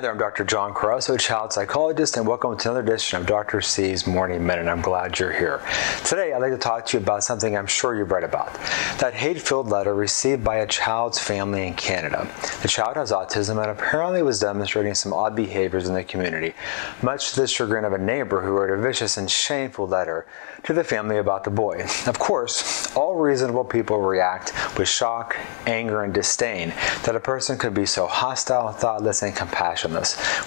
Hi there, I'm Dr. John Caruso, child psychologist, and welcome to another edition of Dr. C's Morning Minute. I'm glad you're here. Today, I'd like to talk to you about something I'm sure you've read about. That hate-filled letter received by a child's family in Canada. The child has autism and apparently was demonstrating some odd behaviors in the community, much to the chagrin of a neighbor who wrote a vicious and shameful letter to the family about the boy. Of course, all reasonable people react with shock, anger, and disdain that a person could be so hostile, thoughtless, and compassionless.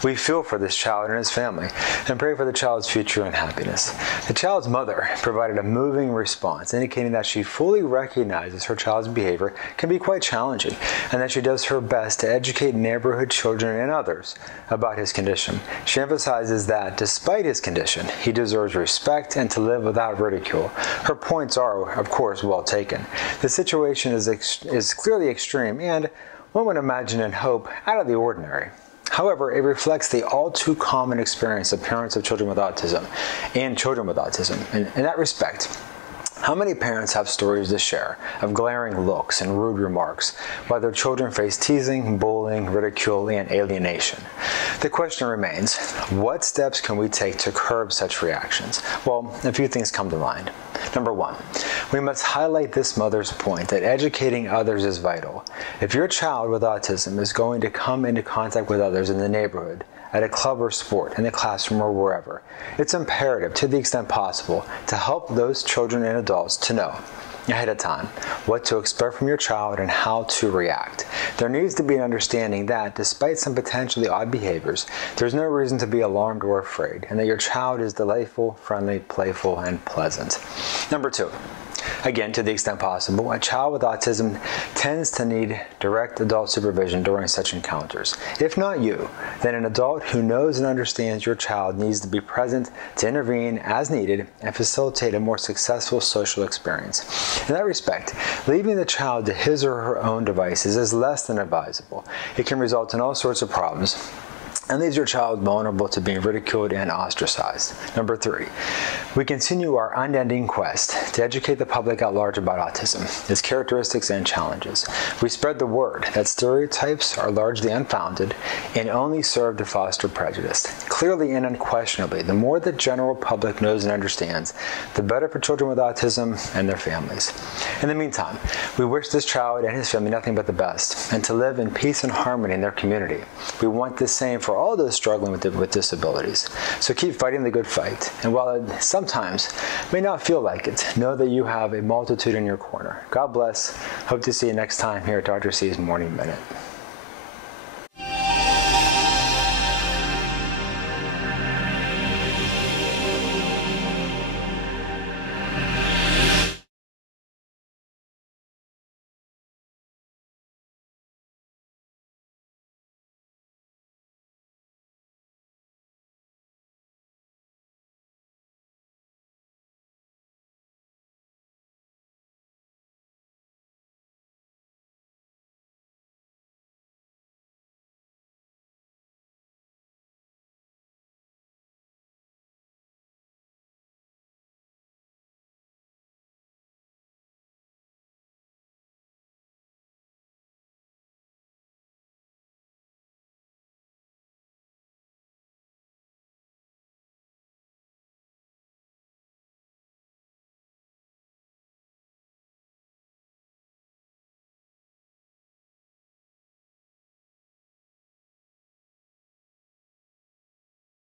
We feel for this child and his family and pray for the child's future and happiness. The child's mother provided a moving response, indicating that she fully recognizes her child's behavior can be quite challenging and that she does her best to educate neighborhood children and others about his condition. She emphasizes that despite his condition, he deserves respect and to live without ridicule. Her points are, of course, well taken. The situation is clearly extreme and, one would imagine and hope, out of the ordinary. However, it reflects the all too common experience of parents of children with autism and children with autism. In that respect, how many parents have stories to share of glaring looks and rude remarks while their children face teasing, bullying, ridicule, and alienation? The question remains, what steps can we take to curb such reactions? Well, a few things come to mind. Number one, we must highlight this mother's point that educating others is vital. If your child with autism is going to come into contact with others in the neighborhood, at a club or sport, in the classroom or wherever, it's imperative, to the extent possible, to help those children and adults to know ahead of time what to expect from your child and how to react. There needs to be an understanding that, despite some potentially odd behaviors, there's no reason to be alarmed or afraid, and that your child is delightful, friendly, playful, and pleasant. Number two, again, to the extent possible, a child with autism tends to need direct adult supervision during such encounters. If not you, then an adult who knows and understands your child needs to be present to intervene as needed and facilitate a more successful social experience. In that respect, leaving the child to his or her own devices is less than advisable. It can result in all sorts of problems and leaves your child vulnerable to being ridiculed and ostracized. Number three, we continue our unending quest to educate the public at large about autism, its characteristics and challenges. We spread the word that stereotypes are largely unfounded and only serve to foster prejudice. Clearly and unquestionably, the more the general public knows and understands, the better for children with autism and their families. In the meantime, we wish this child and his family nothing but the best and to live in peace and harmony in their community. We want the same for all those struggling with disabilities. So keep fighting the good fight. And while it sometimes may not feel like it, know that you have a multitude in your corner. God bless. Hope to see you next time here at Dr. C's Morning Minute.